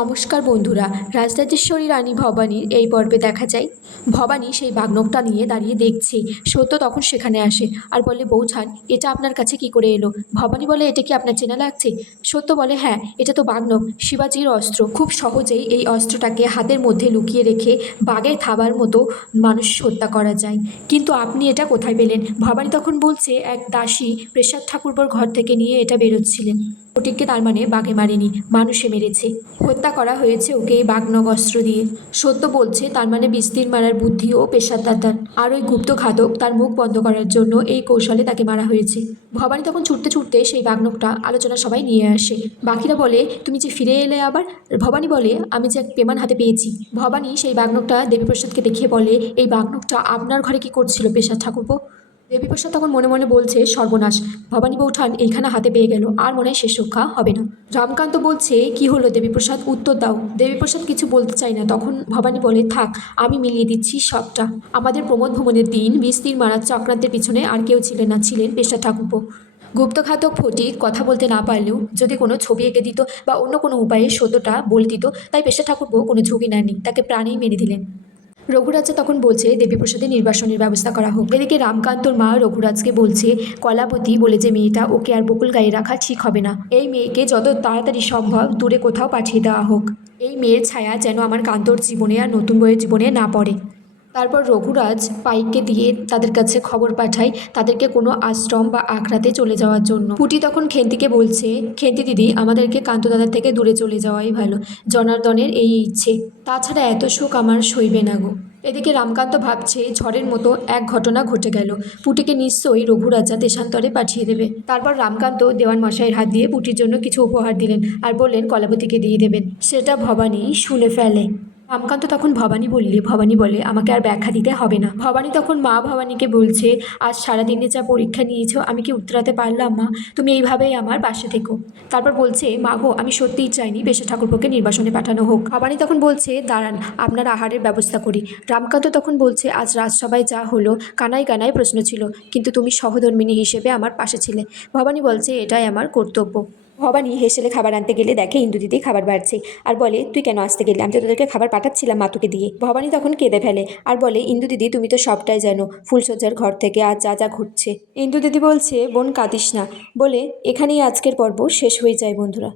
নমস্কার বন্ধুরা, রাজরাজেশ্বরী রানী ভবানীর এই পর্বে দেখা যায়। ভবানী সেই বাগনকটা নিয়ে দাঁড়িয়ে দেখছে, সত্য তখন সেখানে আসে আর বলে বৌঠান এটা আপনার কাছে কি করে এলো? ভবানী বলে, এটা কি আপনার চেনা লাগছে? সত্য বলে হ্যাঁ এটা তো বাগনক, শিবাজির অস্ত্র। খুব সহজেই এই অস্ত্রটাকে হাতের মধ্যে লুকিয়ে রেখে বাঘের থাবার মতো মানুষ হত্যা করা যায়। কিন্তু আপনি এটা কোথায় পেলেন? ভবানী তখন বলছে, এক দাসী প্রেসাদ ঠাকুরপোর ঘর থেকে নিয়ে এটা বেরোচ্ছিলেন। ওটিকে তার মানে বাঘে মারেনি, মানুষে মেরেছে। হত্যা করা হয়েছে ওকে এই বাঘনগ অস্ত্র দিয়ে। সত্য বলছে, তার মানে বিস্তীর মারার বুদ্ধি ও পেশাদার আর ওই গুপ্ত ঘাতক তার মুখ বন্ধ করার জন্য এই কৌশলে তাকে মারা হয়েছে। ভবানী তখন ছুটতে ছুটতে সেই বাঘনকটা আলোচনা সবাই নিয়ে আসে। বাকিরা বলে, তুমি যে ফিরে এলে আবার? ভবানী বলে, আমি যে এক পেমান হাতে পেয়েছি। ভবানী সেই বাঘনকটা দেবীপ্রসাদকে দেখিয়ে বলে, এই বাঘনকটা আপনার ঘরে কি করছিল পেশাদ ঠাকুরপো? দেবীপ্রসাদ তখন মনে মনে বলছে, সর্বনাশ ভবানী বৌঠান এইখানে হাতে পেয়ে গেল, আর মনে হয় শেষ রক্ষা হবে না। রামকান্ত বলছে, কি হলো দেবীপ্রসাদ উত্তর দাও। দেবীপ্রসাদ কিছু বলতে চাই না, তখন ভবানী বলে, থাক, আমি মিলিয়ে দিচ্ছি সবটা। আমাদের প্রমোদ ভ্রমণের দিন, বিস্তীর মারা চক্রান্তের পিছনে আর কেউ ছিলেন না, ছিলেন পেশা ঠাকুরপো। গুপ্তঘাতক ফটিক কথা বলতে না পারলেও যদি কোনো ছবি এঁকে দিত বা অন্য কোনো উপায়ে সত্যটা বলে দিত, তাই পেশা ঠাকুরপো কোনো ঝুঁকি নেননি, তাকে প্রাণেই মেরে দিলেন। রঘুরাজা তখন বলছে, দেবীপ্রসাদের নির্বাসনের ব্যবস্থা করা হোক। এদিকে রামকান্তর মা রঘুরাজকে বলছে, কলাপতি বলে যে মেয়েটা ওকে আর বকুল গায়ে রাখা ঠিক হবে না। এই মেয়েকে যত তাড়াতাড়ি সম্ভব দূরে কোথাও পাঠিয়ে দেওয়া হোক। এই মেয়ের ছায়া যেন আমার কান্তর জীবনে আর নতুন বইয়ের জীবনে না পড়ে। তারপর রঘুরাজ পাইককে দিয়ে তাদের কাছে খবর পাঠায় তাদেরকে কোনো আশ্রম বা আখড়াতে চলে যাওয়ার জন্য। পুটি তখন খেন্তিকে বলছে, খেন্তি দিদি, আমাদেরকে কান্তদাদার থেকে দূরে চলে যাওয়াই ভালো। জনার্দনের এই ইচ্ছে। তাছাড়া এত শোক আমার সইবে না গো। এদিকে রামকান্ত ভাবছে, ঝড়ের মতো এক ঘটনা ঘটে গেল। পুটিকে নিশ্চয়ই রঘুরাজা দেশান্তরে পাঠিয়ে দেবে। তারপর রামকান্ত দেওয়ান মশাইয়ের হাত দিয়ে পুটির জন্য কিছু উপহার দিলেন আর বললেন, কলাবতীকে দিয়ে দেবেন। সেটা ভবানী শুনে ফেলে। রামকান্ত তখন ভবানী বললে, ভবানী বলে, আমাকে আর ব্যাখ্যা দিতে হবে না। ভবানী তখন মা ভবানীকে বলছে, আজ সারাদিনে যা পরীক্ষা নিয়েছো, আমি কি উত্তরাতে পারলাম, মা? তুমি এইভাবেই আমার পাশে থেকো। তারপর বলছে, মা গো, আমি সত্যিই চাইনি পেশা ঠাকুরপোকে নির্বাসনে পাঠানো হোক। ভবানী তখন বলছে, দাঁড়ান, আপনার আহারের ব্যবস্থা করি। রামকান্ত তখন বলছে, আজ রাজসভায় যা হলো, কানায় কানায় প্রশ্ন ছিল, কিন্তু তুমি সহধর্মিনী হিসেবে আমার পাশে ছিলে। ভবানী বলছে, এটাই আমার কর্তব্য। ভবানী হেসেলে খাবার আনতে গেলে দেখে ইন্দু দিদি খাবার বাড়ছে। আর বলে, তুই কেন আসতে গেলে? আমি তো তোদেরকে খাবার পাঠাচ্ছিলাম মাতুকে দিয়ে। ভবানী তখন কেঁদে ফেলে। আর বলে, ইন্দু দিদি, তুমি তো সবটাই জানো। ফুলসজ্জার ঘর থেকে আজ যা যা ঘুরছে ইন্দু দিদি বলছে, বোন কাঁদিস না। বলে, এখানেই আজকের পর্ব শেষ হয়ে যায় বন্ধুরা।